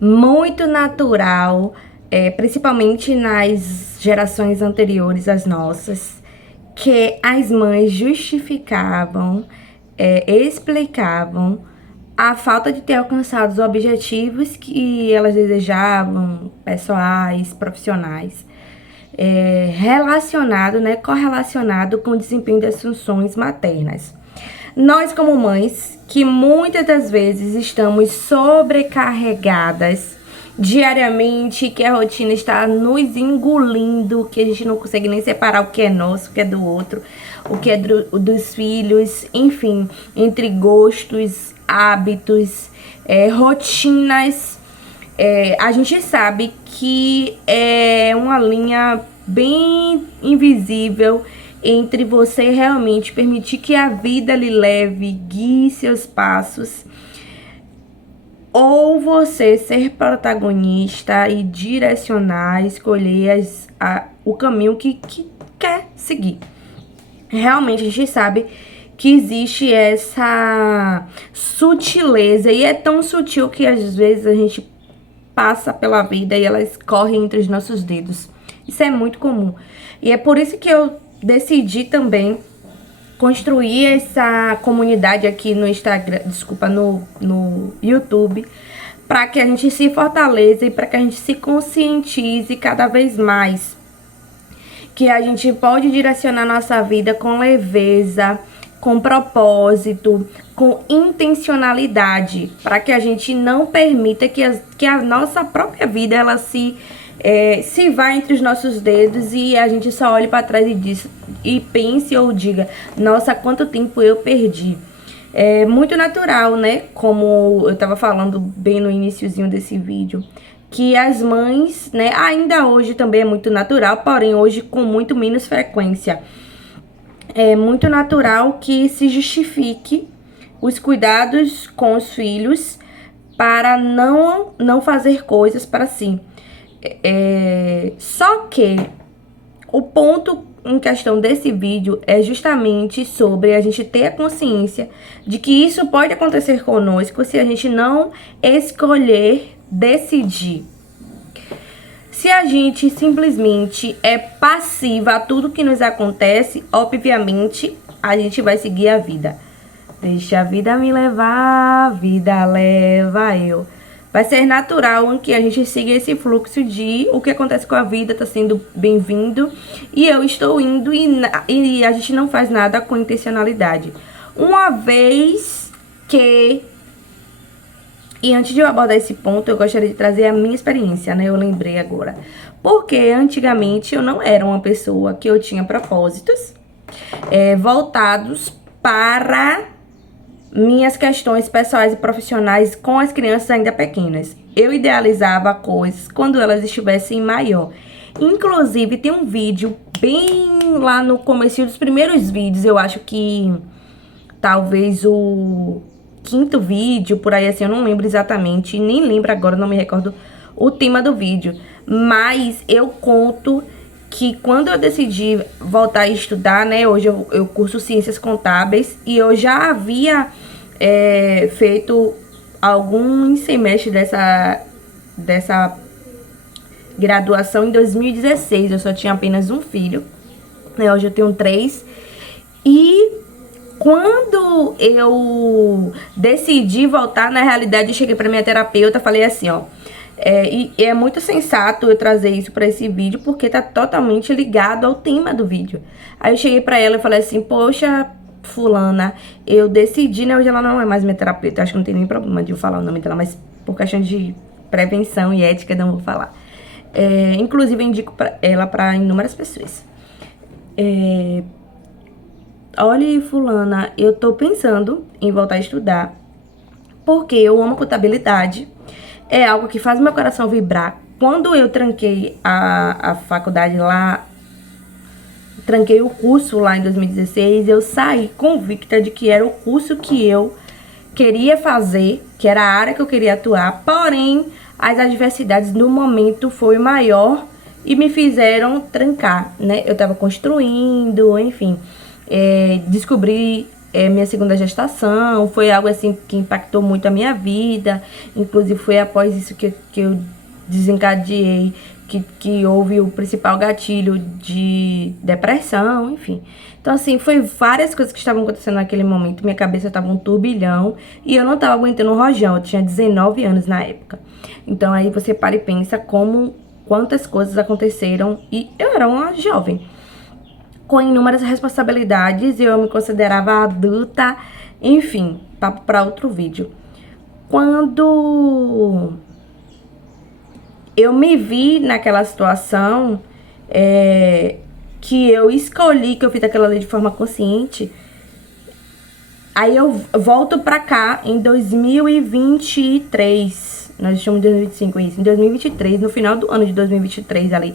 muito natural, principalmente nas gerações anteriores às nossas, que as mães justificavam, explicavam a falta de ter alcançado os objetivos que elas desejavam, pessoais, profissionais, relacionado, né, correlacionado com o desempenho das funções maternas. Nós, como mães, que muitas das vezes estamos sobrecarregadas diariamente, que a rotina está nos engolindo, que a gente não consegue nem separar o que é nosso, o que é do outro, o que é dos filhos, enfim, entre gostos, hábitos, rotinas, a gente sabe que é uma linha bem invisível entre você realmente permitir que a vida lhe leve, guie seus passos, ou você ser protagonista e direcionar, escolher o caminho que quer seguir. Realmente a gente sabe que existe essa sutileza, e é tão sutil que às vezes a gente passa pela vida e ela escorre entre os nossos dedos. Isso é muito comum. E é por isso que eu decidi também construir essa comunidade aqui no Instagram, no YouTube, para que a gente se fortaleça e para que a gente se conscientize cada vez mais que a gente pode direcionar nossa vida com leveza, com propósito, com intencionalidade, para que a gente não permita que a nossa própria vida ela se vá entre os nossos dedos e a gente só olhe para trás e pense ou diga, nossa, quanto tempo eu perdi. É muito natural, né? Como eu tava falando bem no iniciozinho desse vídeo, que as mães, né, ainda hoje também é muito natural, porém hoje com muito menos frequência. É muito natural que se justifique os cuidados com os filhos para não fazer coisas para si. Só que o ponto em questão desse vídeo é justamente sobre a gente ter a consciência de que isso pode acontecer conosco se a gente não escolher decidir. Se a gente simplesmente é passiva a tudo que nos acontece, obviamente a gente vai seguir a vida. Deixa a vida me levar, a vida leva eu. Vai ser natural que a gente siga esse fluxo de o que acontece com a vida tá sendo bem-vindo e eu estou indo e a gente não faz nada com intencionalidade. Uma vez que... E antes de eu abordar esse ponto, eu gostaria de trazer a minha experiência, né? Eu lembrei agora. Porque antigamente eu não era uma pessoa que eu tinha propósitos voltados para minhas questões pessoais e profissionais com as crianças ainda pequenas. Eu idealizava coisas quando elas estivessem maior. Inclusive, tem um vídeo bem lá no começo dos primeiros vídeos, eu acho que talvez o 5º vídeo, por aí assim, eu não lembro exatamente, nem lembro agora, não me recordo o tema do vídeo. Mas eu conto que quando eu decidi voltar a estudar, né, hoje eu curso Ciências Contábeis e eu já havia feito alguns semestres dessa graduação em 2016, eu só tinha apenas um filho, né, hoje eu tenho 3, e quando eu decidi voltar, na realidade, eu cheguei pra minha terapeuta, falei assim, ó, e é muito sensato eu trazer isso pra esse vídeo, porque tá totalmente ligado ao tema do vídeo. Aí eu cheguei pra ela e falei assim, poxa, fulana, eu decidi, né, hoje ela não é mais minha terapeuta, acho que não tem nem problema de eu falar o nome dela, mas por questão de prevenção e ética, não vou falar. Inclusive, eu indico ela pra inúmeras pessoas. Olha, fulana, eu tô pensando em voltar a estudar, porque eu amo contabilidade, é algo que faz meu coração vibrar. Quando eu tranquei a faculdade lá, tranquei o curso lá em 2016, eu saí convicta de que era o curso que eu queria fazer, que era a área que eu queria atuar, porém, as adversidades no momento foi maior e me fizeram trancar, né? Eu tava construindo, enfim... descobri minha segunda gestação, foi algo assim que impactou muito a minha vida. Inclusive foi após isso que eu desencadeei, que houve o principal gatilho de depressão, enfim. Então, assim, foi várias coisas que estavam acontecendo naquele momento. Minha cabeça estava um turbilhão e eu não estava aguentando um rojão. Eu tinha 19 anos na época. Então, aí você para e pensa quantas coisas aconteceram. E eu era uma jovem com inúmeras responsabilidades e eu me considerava adulta. Enfim, papo para outro vídeo. Quando eu me vi naquela situação, que eu escolhi, que eu fiz aquela lei de forma consciente, aí eu volto pra cá em 2023, nós estamos em 2025, isso, em 2023, no final do ano de 2023 ali,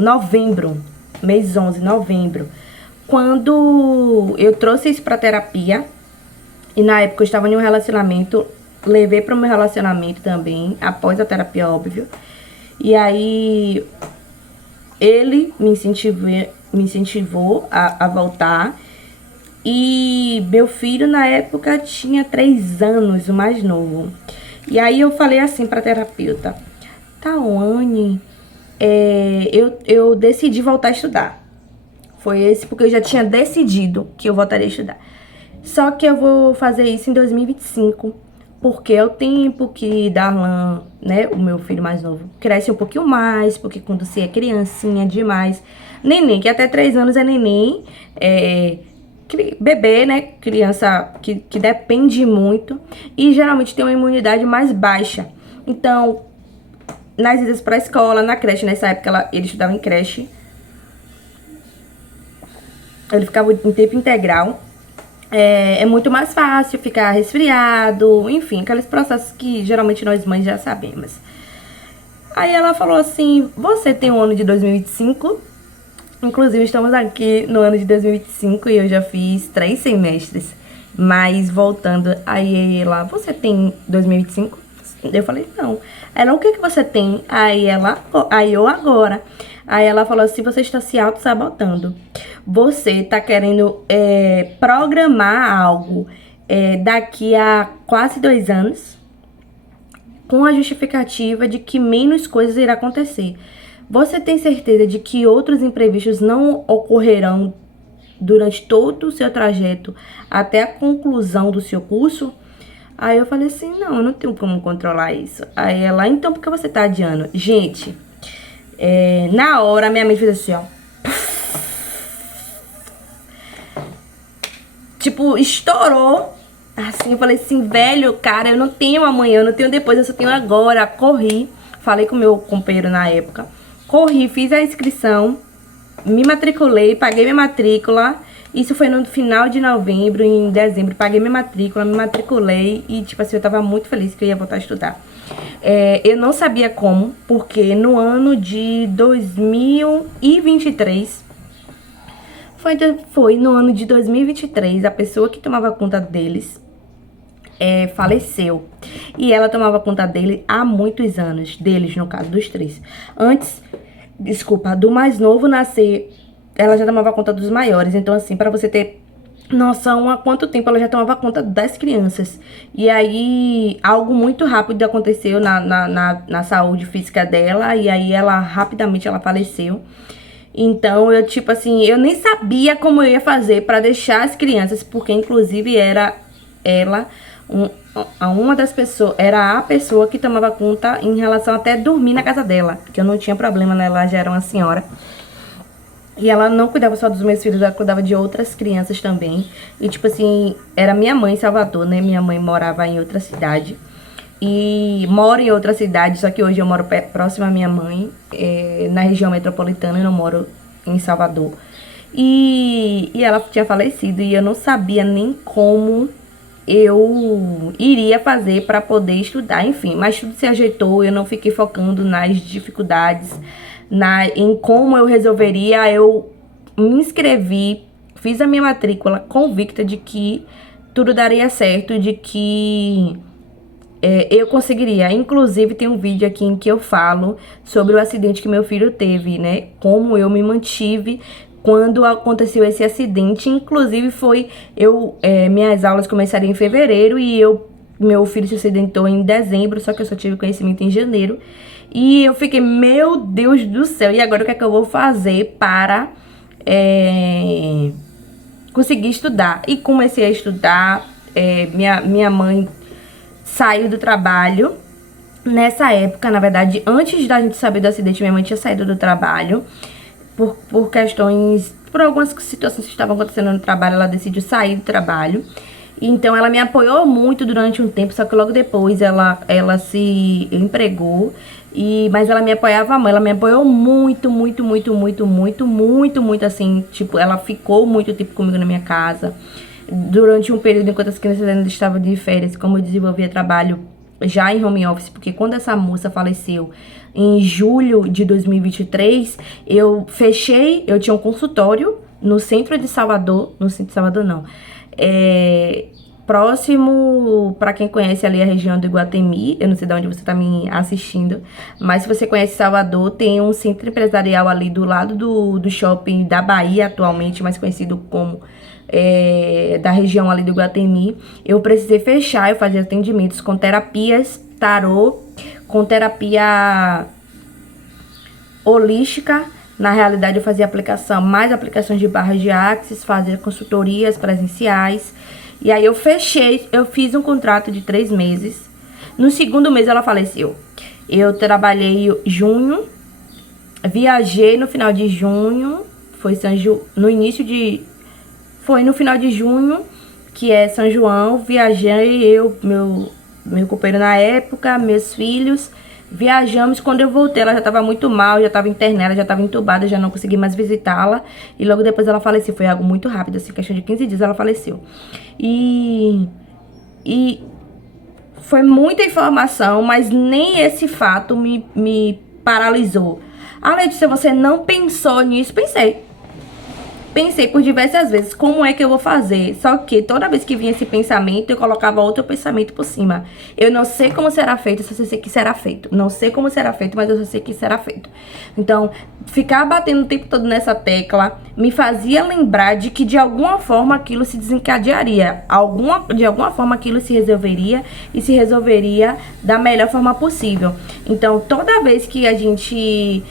novembro, mês 11, novembro, quando eu trouxe isso pra terapia, e na época eu estava em um relacionamento, levei para o meu relacionamento também, após a terapia, óbvio. E aí, ele me incentivou a voltar. E meu filho, na época, tinha 3 anos, o mais novo. E aí, eu falei assim para a terapeuta: Tawane, eu decidi voltar a estudar. Foi esse porque eu já tinha decidido que eu voltaria a estudar. Só que eu vou fazer isso em 2025. Porque é o tempo que Darlan, né, o meu filho mais novo, cresce um pouquinho mais, porque quando você é criancinha demais, neném, que até 3 anos é neném, bebê, né, criança que depende muito, e geralmente tem uma imunidade mais baixa. Então, nas idas pra escola, na creche, nessa época ele estudava em creche, ele ficava em tempo integral. É muito mais fácil ficar resfriado, enfim, aqueles processos que geralmente nós mães já sabemos. Aí ela falou assim: você tem o ano de 2025? Inclusive estamos aqui no ano de 2025 e eu já fiz 3 semestres. Mas voltando, aí ela: você tem 2025? Eu falei: não. Ela: o que você tem? Aí eu: agora. Aí ela falou assim: você está se auto-sabotando. Você tá querendo programar algo daqui a quase 2 anos, com a justificativa de que menos coisas irá acontecer. Você tem certeza de que outros imprevistos não ocorrerão durante todo o seu trajeto até a conclusão do seu curso? Aí eu falei assim: não, eu não tenho como controlar isso. Aí ela: então por que você tá adiando? Gente, na hora minha mente fez assim, ó. Tipo, estourou. Assim, eu falei assim: velho, cara, eu não tenho amanhã, eu não tenho depois, eu só tenho agora. Corri, falei com o meu companheiro na época. Corri, fiz a inscrição, me matriculei, paguei minha matrícula. Isso foi no final de novembro, em dezembro, paguei minha matrícula, me matriculei. E, tipo assim, eu tava muito feliz que eu ia voltar a estudar. Eu não sabia como, porque no ano de 2023... Foi no ano de 2023, a pessoa que tomava conta deles faleceu. E ela tomava conta dele há muitos anos, deles no caso, dos 3. Antes, do mais novo nascer, ela já tomava conta dos maiores. Então assim, pra você ter noção há quanto tempo ela já tomava conta das crianças. E aí, algo muito rápido aconteceu na saúde física dela, e aí rapidamente ela faleceu. Então, eu, tipo assim, eu nem sabia como eu ia fazer pra deixar as crianças, porque, inclusive, era ela, uma das pessoas, era a pessoa que tomava conta em relação até dormir na casa dela, que eu não tinha problema, né? Ela já era uma senhora. E ela não cuidava só dos meus filhos, ela cuidava de outras crianças também. E, tipo assim, era minha mãe em Salvador, né? Minha mãe morava em outra cidade. E moro em outra cidade, só que hoje eu moro próximo à minha mãe, na região metropolitana, eu não moro em Salvador. E ela tinha falecido e eu não sabia nem como eu iria fazer para poder estudar, enfim. Mas tudo se ajeitou, eu não fiquei focando nas dificuldades, em como eu resolveria. Eu me inscrevi, fiz a minha matrícula convicta de que tudo daria certo, de que eu conseguiria. Inclusive tem um vídeo aqui em que eu falo sobre o acidente que meu filho teve, né? Como eu me mantive quando aconteceu esse acidente. Inclusive minhas aulas começaram em fevereiro e meu filho se acidentou em dezembro, só que eu só tive conhecimento em janeiro. E eu fiquei, meu Deus do céu, e agora o que é que eu vou fazer para conseguir estudar? E comecei a estudar. Minha mãe saiu do trabalho. Nessa época, na verdade, antes da gente saber do acidente, minha mãe tinha saído do trabalho. Por questões, por algumas situações que estavam acontecendo no trabalho, ela decidiu sair do trabalho. Então ela me apoiou muito durante um tempo, só que logo depois ela se empregou. Mas ela me apoiava, ela me apoiou muito, muito, muito, muito, muito, muito, muito, assim, tipo, ela ficou muito tempo comigo na minha casa. Durante um período, enquanto as crianças ainda estavam de férias, como eu desenvolvia trabalho já em home office, porque quando essa moça faleceu em julho de 2023, eu tinha um consultório no centro de Salvador, não, próximo, para quem conhece ali a região do Iguatemi, eu não sei de onde você tá me assistindo, mas se você conhece Salvador, tem um centro empresarial ali do lado do shopping da Bahia, atualmente mais conhecido como da região ali do Iguatemi. Eu precisei fechar, eu fazia atendimentos com terapias, tarô, com terapia holística. Na realidade, eu fazia mais aplicações de barras de axis, fazia consultorias presenciais. E aí eu fiz um contrato de 3 meses. No segundo mês ela faleceu. Eu trabalhei junho, viajei no final de junho, foi no final de junho, que é São João, viajei, meu companheiro na época, meus filhos, viajamos. Quando eu voltei, ela já estava muito mal, já estava internada, já estava entubada, já não consegui mais visitá-la. E logo depois ela faleceu, foi algo muito rápido, assim, questão de 15 dias ela faleceu. E foi muita informação, mas nem esse fato me paralisou. Letícia, você não pensou nisso? Pensei por diversas vezes, como é que eu vou fazer? Só que toda vez que vinha esse pensamento, eu colocava outro pensamento por cima. Eu não sei como será feito, só sei que será feito. Não sei como será feito, mas eu só sei que será feito. Então, ficar batendo o tempo todo nessa tecla me fazia lembrar de que de alguma forma aquilo se desencadearia. De alguma forma aquilo se resolveria e se resolveria da melhor forma possível. Então, toda vez que a gente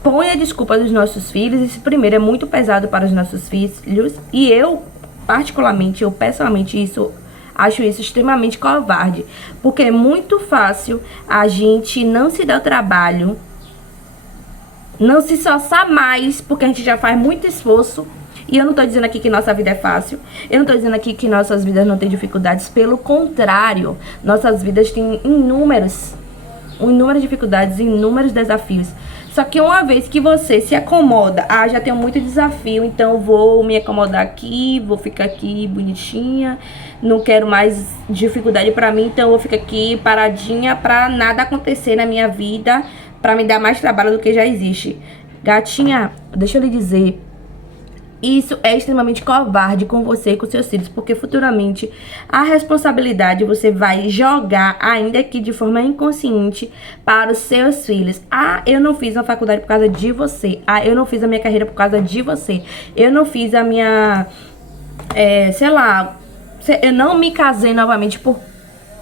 põe a desculpa dos nossos filhos, isso primeiro é muito pesado para os nossos filhos. E eu, particularmente, pessoalmente, acho isso extremamente covarde. Porque é muito fácil a gente não se dar o trabalho, não se esforçar mais, porque a gente já faz muito esforço. E eu não tô dizendo aqui que nossa vida é fácil. Eu não tô dizendo aqui que nossas vidas não têm dificuldades. Pelo contrário, nossas vidas têm inúmeras dificuldades, inúmeros desafios. Só que uma vez que você se acomoda, já tenho muito desafio, então vou me acomodar aqui, vou ficar aqui bonitinha, não quero mais dificuldade pra mim, então eu vou ficar aqui paradinha pra nada acontecer na minha vida, pra me dar mais trabalho do que já existe. Gatinha, deixa eu lhe dizer, isso é extremamente covarde com você e com seus filhos, porque futuramente a responsabilidade você vai jogar, ainda que de forma inconsciente, para os seus filhos. Eu não fiz uma faculdade por causa de você. Eu não fiz a minha carreira por causa de você. Eu não fiz a minha, eu não me casei novamente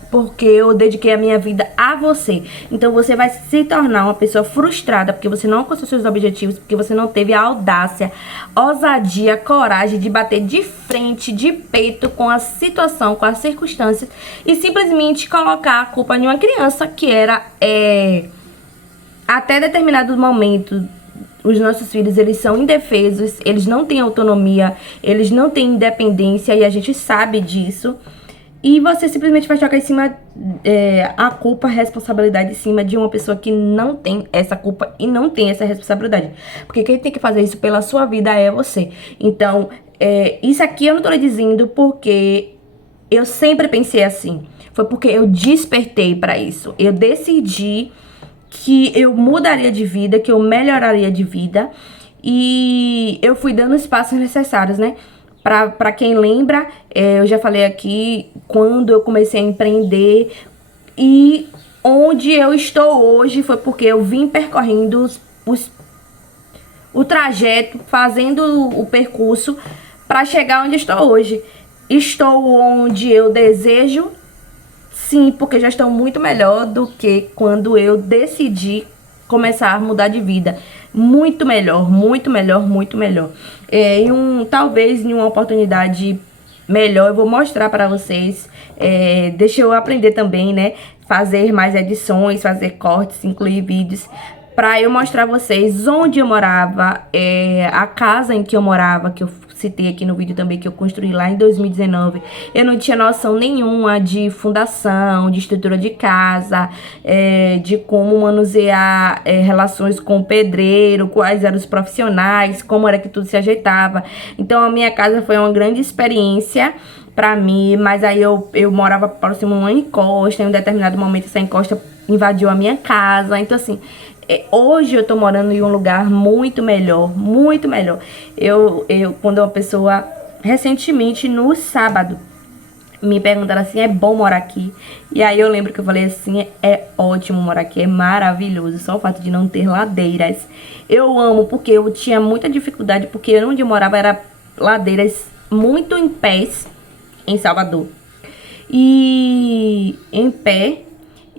porque eu dediquei a minha vida a você. Então você vai se tornar uma pessoa frustrada porque você não alcançou seus objetivos, porque você não teve a audácia, ousadia, coragem de bater de frente, de peito com a situação, com as circunstâncias e simplesmente colocar a culpa em uma criança que era até determinado momento. Os nossos filhos, eles são indefesos, eles não têm autonomia, eles não têm independência e a gente sabe disso. E você simplesmente vai jogar em cima a culpa, a responsabilidade em cima de uma pessoa que não tem essa culpa e não tem essa responsabilidade. Porque quem tem que fazer isso pela sua vida é você. Então, isso aqui eu não tô lhe dizendo porque eu sempre pensei assim. Foi porque eu despertei pra isso. Eu decidi que eu mudaria de vida, que eu melhoraria de vida. E eu fui dando os passos necessários, né? Pra quem lembra, eu já falei aqui quando eu comecei a empreender e onde eu estou hoje foi porque eu vim percorrendo o trajeto, fazendo o percurso para chegar onde estou hoje. Estou onde eu desejo, sim, porque já estou muito melhor do que quando eu decidi começar a mudar de vida. Muito melhor, muito melhor, muito melhor. Talvez em uma oportunidade melhor eu vou mostrar para vocês. Deixa eu aprender também, né? Fazer mais edições, fazer cortes, incluir vídeos, pra eu mostrar a vocês onde eu morava, a casa em que eu morava, que eu citei aqui no vídeo também, que eu construí lá em 2019. Eu não tinha noção nenhuma de fundação, de estrutura de casa, de como manusear relações com o pedreiro, quais eram os profissionais, como era que tudo se ajeitava. Então a minha casa foi uma grande experiência pra mim, mas aí eu morava próximo a uma encosta, em um determinado momento essa encosta invadiu a minha casa. Então assim, hoje eu tô morando em um lugar muito melhor, muito melhor. Quando uma pessoa, recentemente, no sábado, me perguntaram assim, é bom morar aqui? E aí eu lembro que eu falei assim, é ótimo morar aqui, é maravilhoso, só o fato de não ter ladeiras. Eu amo, porque eu tinha muita dificuldade, porque onde eu morava era ladeiras muito em pés, em Salvador. E em pé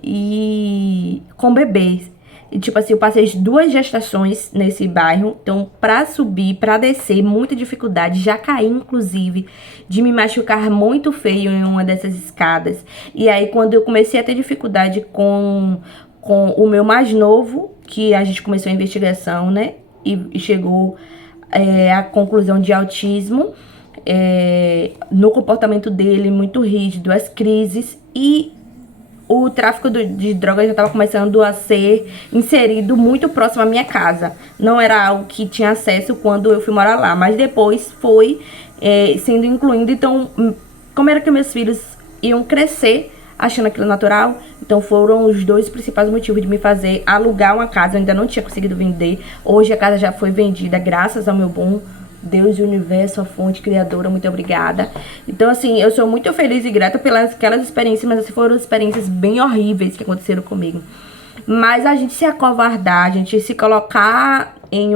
e com bebês. E, tipo assim, eu passei 2 gestações nesse bairro. Então, pra subir, pra descer, muita dificuldade. Já caí, inclusive, de me machucar muito feio em uma dessas escadas. E aí, quando eu comecei a ter dificuldade com o meu mais novo, que a gente começou a investigação, né? E chegou à conclusão de autismo. No comportamento dele, muito rígido, as crises, e o tráfico de drogas já estava começando a ser inserido muito próximo à minha casa. Não era algo que tinha acesso quando eu fui morar lá, mas depois foi sendo incluído. Então, como era que meus filhos iam crescer achando aquilo natural? Então foram os 2 principais motivos de me fazer alugar uma casa. Eu ainda não tinha conseguido vender. Hoje a casa já foi vendida, graças ao meu bom Deus e o universo, a fonte criadora, muito obrigada. Então, assim, eu sou muito feliz e grata pelas aquelas experiências, mas assim, foram experiências bem horríveis que aconteceram comigo. Mas a gente se acovardar, a gente se colocar em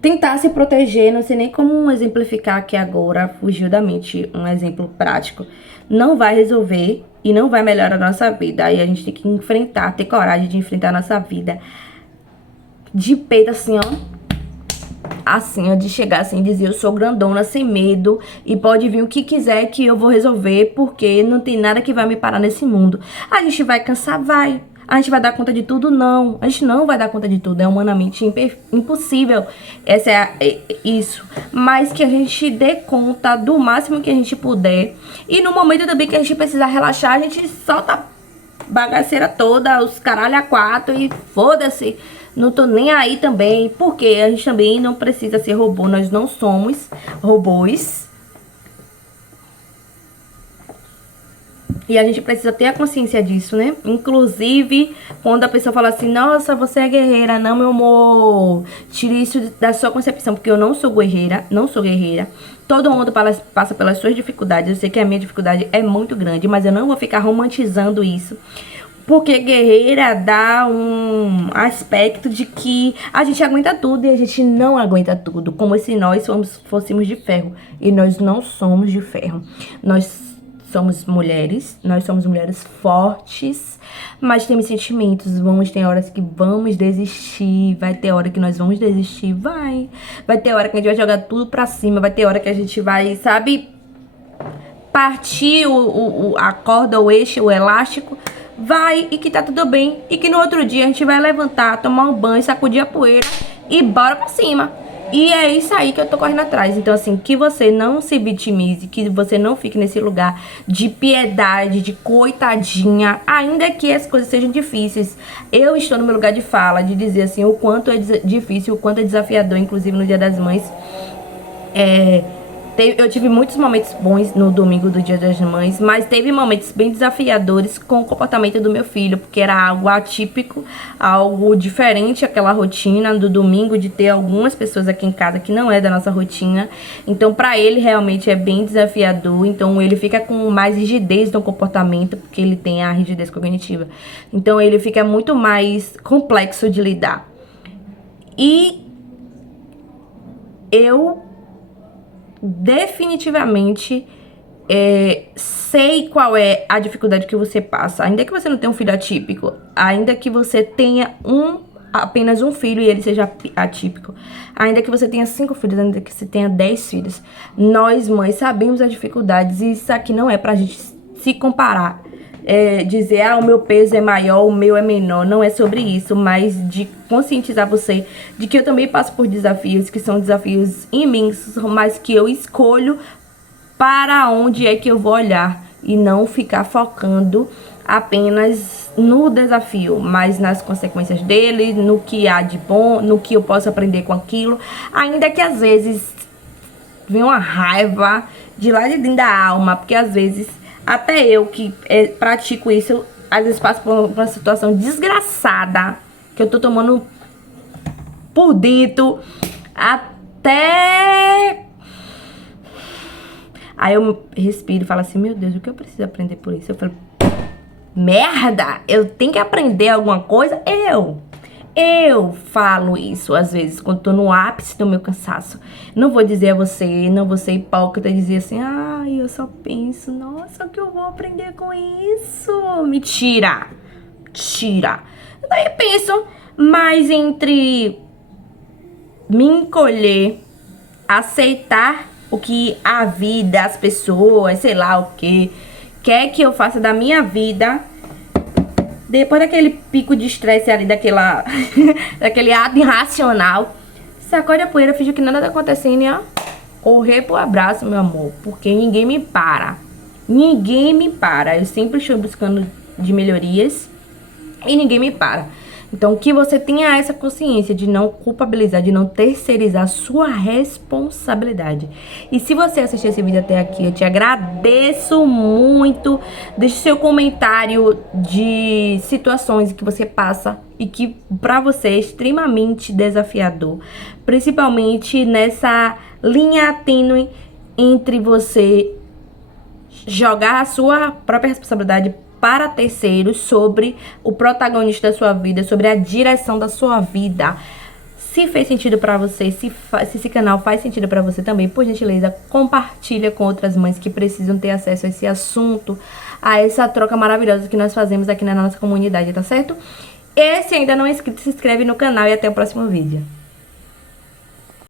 tentar se proteger, não sei nem como exemplificar aqui agora, fugiu da mente um exemplo prático. Não vai resolver e não vai melhorar a nossa vida. Aí a gente tem que enfrentar, ter coragem de enfrentar a nossa vida de peito, assim, ó. Assim, de chegar assim e dizer, eu sou grandona, sem medo, e pode vir o que quiser que eu vou resolver, porque não tem nada que vai me parar nesse mundo. A gente vai cansar? Vai. A gente vai dar conta de tudo? Não. A gente não vai dar conta de tudo, é humanamente impossível. Isso. Mas que a gente dê conta do máximo que a gente puder. E no momento também que a gente precisar relaxar, a gente solta a bagaceira toda, os caralho a 4 e foda-se. Não tô nem aí também, porque a gente também não precisa ser robô, nós não somos robôs. E a gente precisa ter a consciência disso, né? Inclusive, quando a pessoa fala assim, nossa, você é guerreira. Não, meu amor, tire isso da sua concepção, porque eu não sou guerreira, não sou guerreira. Todo mundo passa pelas suas dificuldades. Eu sei que a minha dificuldade é muito grande, mas eu não vou ficar romantizando isso. Porque guerreira dá um aspecto de que a gente aguenta tudo e a gente não aguenta tudo. Como se nós fôssemos de ferro. E nós não somos de ferro. Nós somos mulheres fortes, mas temos sentimentos. Ter horas que vamos desistir. Vai ter hora que nós vamos desistir. Vai ter hora que a gente vai jogar tudo pra cima. Vai ter hora que a gente vai, sabe, partir a corda, o eixo, o elástico. Vai, e que tá tudo bem. E que no outro dia a gente vai levantar, tomar um banho, sacudir a poeira e bora pra cima. E é isso aí que eu tô correndo atrás. Então, assim, que você não se vitimize, que você não fique nesse lugar de piedade, de coitadinha, ainda que as coisas sejam difíceis. Eu estou no meu lugar de fala, de dizer, assim, o quanto é difícil, o quanto é desafiador, inclusive no Dia das Mães. Eu tive muitos momentos bons no domingo do Dia das Mães, mas teve momentos bem desafiadores com o comportamento do meu filho, porque era algo atípico, algo diferente, aquela rotina do domingo, de ter algumas pessoas aqui em casa que não é da nossa rotina. Então, pra ele, realmente é bem desafiador. Então, ele fica com mais rigidez no comportamento, porque ele tem a rigidez cognitiva. Então, ele fica muito mais complexo de lidar. E eu definitivamente sei qual é a dificuldade que você passa. Ainda que você não tenha um filho atípico, ainda que você tenha apenas um filho e ele seja atípico, ainda que você tenha 5 filhos, ainda que você tenha 10 filhos, nós mães sabemos as dificuldades, e isso aqui não é pra gente se comparar, dizer, o meu peso é maior, o meu é menor. Não é sobre isso, mas de conscientizar você de que eu também passo por desafios, que são desafios imensos, mas que eu escolho para onde é que eu vou olhar e não ficar focando apenas no desafio, mas nas consequências dele, no que há de bom, no que eu posso aprender com aquilo, ainda que às vezes vem uma raiva de lá de dentro da alma, porque às vezes até eu que pratico isso, às vezes passo por uma situação desgraçada, que eu tô tomando por dentro, até... Aí eu respiro e falo assim, meu Deus, o que eu preciso aprender por isso? Eu falo, merda, eu tenho que aprender alguma coisa? Eu falo isso às vezes, quando tô no ápice do meu cansaço. Não vou dizer a você, não vou ser hipócrita e dizer assim, eu só penso, nossa, o que eu vou aprender com isso? Mentira, tira. Daí penso, mas entre me encolher, aceitar o que a vida, as pessoas, sei lá o que, quer que eu faça da minha vida, depois daquele pico de estresse ali, daquele ato irracional, sacode a poeira, finge que nada tá acontecendo e correr pro abraço, meu amor, porque ninguém me para. Ninguém me para. Eu sempre estou buscando de melhorias e ninguém me para. Então, que você tenha essa consciência de não culpabilizar, de não terceirizar a sua responsabilidade. E se você assistiu esse vídeo até aqui, eu te agradeço muito. Deixe seu comentário de situações que você passa e que pra você é extremamente desafiador. Principalmente nessa linha tênue entre você jogar a sua própria responsabilidade para terceiros sobre o protagonista da sua vida, sobre a direção da sua vida. Se fez sentido pra você, se esse canal faz sentido pra você também, por gentileza, compartilha com outras mães que precisam ter acesso a esse assunto, a essa troca maravilhosa que nós fazemos aqui na nossa comunidade, tá certo? E se ainda não é inscrito, se inscreve no canal e até o próximo vídeo.